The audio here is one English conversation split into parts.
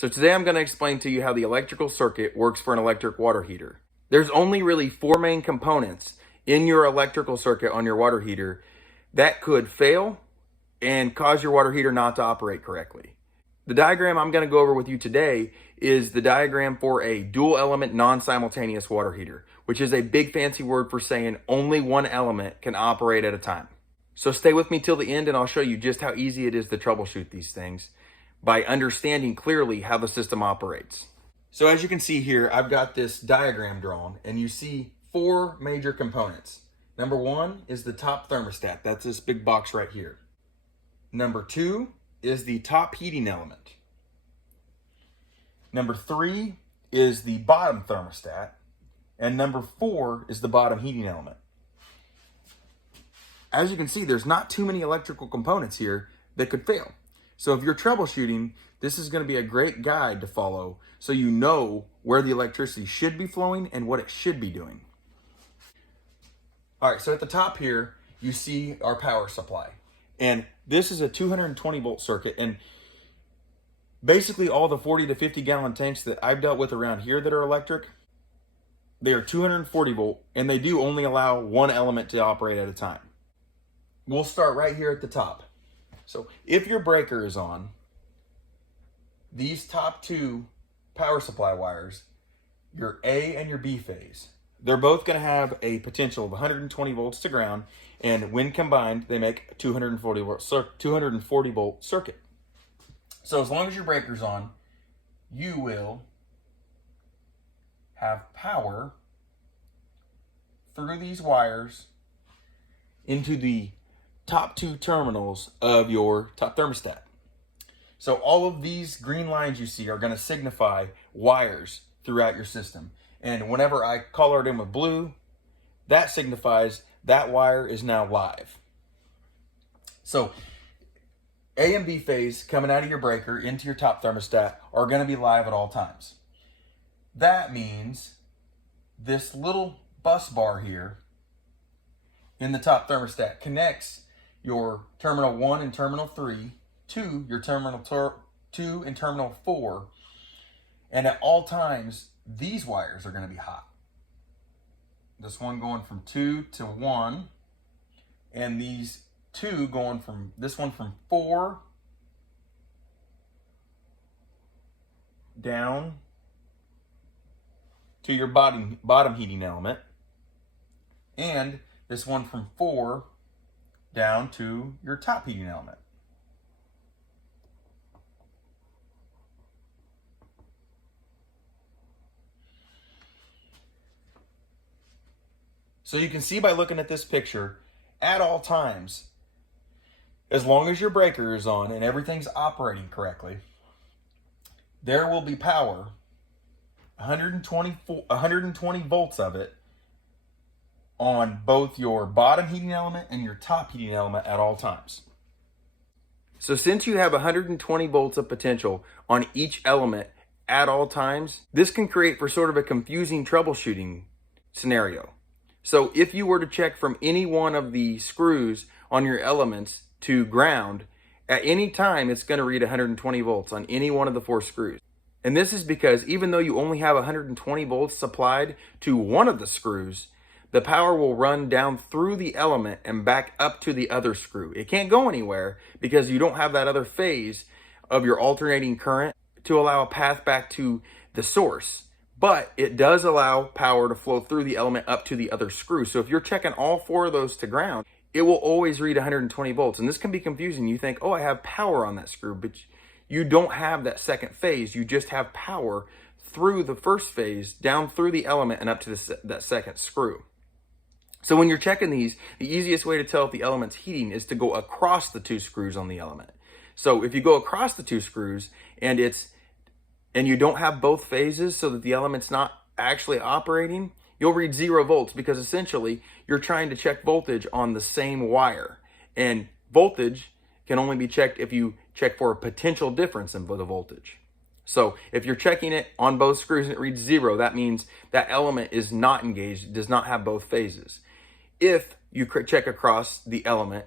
So today I'm going to explain to you how the electrical circuit works for an electric water heater. There's only really four main components in your electrical circuit on your water heater that could fail and cause your water heater not to operate correctly. The diagram I'm going to go over with you today is the diagram for a dual element non-simultaneous water heater, which is a big fancy word for saying only one element can operate at a time. So stay with me till the end and I'll show you just how easy it is to troubleshoot these things by understanding clearly how the system operates. So as you can see here, I've got this diagram drawn and you see four major components. Number one is the top thermostat. That's this big box right here. Number two is the top heating element. Number three is the bottom thermostat. And number four is the bottom heating element. As you can see, there's not too many electrical components here that could fail. So if you're troubleshooting, this is going to be a great guide to follow so you know where the electricity should be flowing and what it should be doing. All right, so at the top here, you see our power supply. And this is a 220 volt circuit. And basically all the 40 to 50 gallon tanks that I've dealt with around here that are electric, they are 240 volt and they do only allow one element to operate at a time. We'll start right here at the top. So if your breaker is on, these top two power supply wires, your A and your B phase, they're both going to have a potential of 120 volts to ground, and when combined, they make a 240 volt circuit. So as long as your breaker's on, you will have power through these wires into the top two terminals of your top thermostat. So all of these green lines you see are going to signify wires throughout your system. And whenever I color it in with blue, that signifies that wire is now live. So A and B phase coming out of your breaker into your top thermostat are going to be live at all times. That means this little bus bar here in the top thermostat connects your terminal 1 and terminal 3 to your terminal 2 and terminal 4. And at all times, these wires are going to be hot. This one going from 2 to 1, and these two going from, this one from 4 down to your bottom heating element, and this one from 4 down to your top heating element. So you can see by looking at this picture, at all times, as long as your breaker is on and everything's operating correctly, there will be power, 120 volts of it, on both your bottom heating element and your top heating element at all times. So since you have 120 volts of potential on each element at all times, this can create for sort of a confusing troubleshooting scenario. So if you were to check from any one of the screws on your elements to ground, at any time it's going to read 120 volts on any one of the four screws. And this is because even though you only have 120 volts supplied to one of the screws, the power will run down through the element and back up to the other screw. It can't go anywhere because you don't have that other phase of your alternating current to allow a path back to the source. But it does allow power to flow through the element up to the other screw. So if you're checking all four of those to ground, it will always read 120 volts. And this can be confusing. You think, oh, I have power on that screw, but you don't have that second phase. You just have power through the first phase, down through the element and up to that second screw. So when you're checking these, the easiest way to tell if the element's heating is to go across the two screws on the element. So if you go across the two screws and you don't have both phases so that the element's not actually operating, you'll read 0 volts because essentially you're trying to check voltage on the same wire. And voltage can only be checked if you check for a potential difference in the voltage. So if you're checking it on both screws and it reads 0, that means that element is not engaged, it does not have both phases. If you check across the element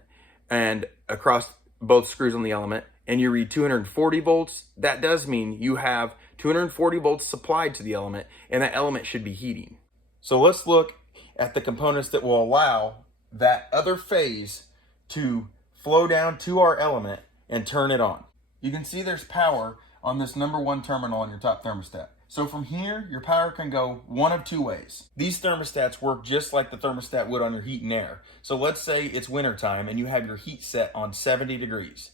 and across both screws on the element and you read 240 volts, that does mean you have 240 volts supplied to the element, and that element should be heating. So let's look at the components that will allow that other phase to flow down to our element and turn it on. You can see there's power on this number 1 terminal on your top thermostat. So from here, your power can go one of 2 ways. These thermostats work just like the thermostat would on your heat and air. So let's say it's wintertime and you have your heat set on 70 degrees.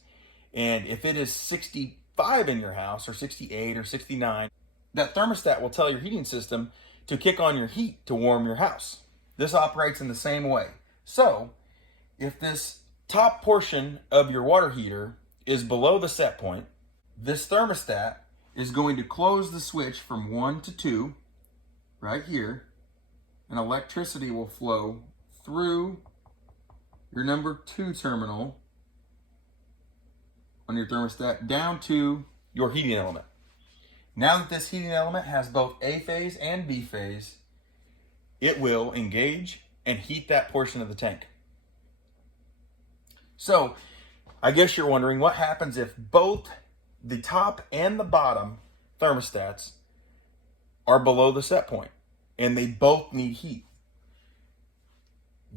And if it is 65 in your house, or 68 or 69, that thermostat will tell your heating system to kick on your heat to warm your house. This operates in the same way. So if this top portion of your water heater is below the set point, this thermostat is going to close the switch from 1 to 2 right here, and electricity will flow through your number 2 terminal on your thermostat down to your heating element. Now that this heating element has both A phase and B phase, it will engage and heat that portion of the tank. So I guess you're wondering what happens if both the top and the bottom thermostats are below the set point and they both need heat.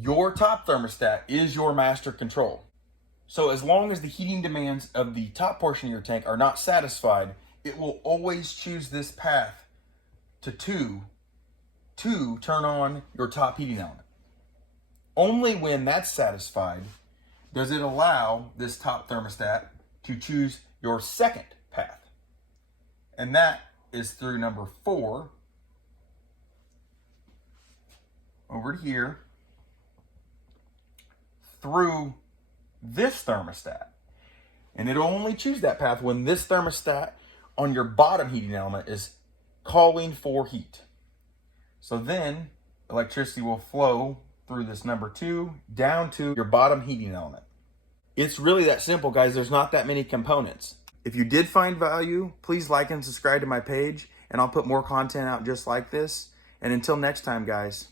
Your top thermostat is your master control. So as long as the heating demands of the top portion of your tank are not satisfied, it will always choose this path to 2 to turn on your top heating element. Only when that's satisfied does it allow this top thermostat to choose your second path. And that is through number 4 over here through this thermostat. And it'll only choose that path when this thermostat on your bottom heating element is calling for heat. So then electricity will flow through this number 2 down to your bottom heating element. It's really that simple, guys. There's not that many components. If you did find value, please like and subscribe to my page, and I'll put more content out just like this. And until next time, guys.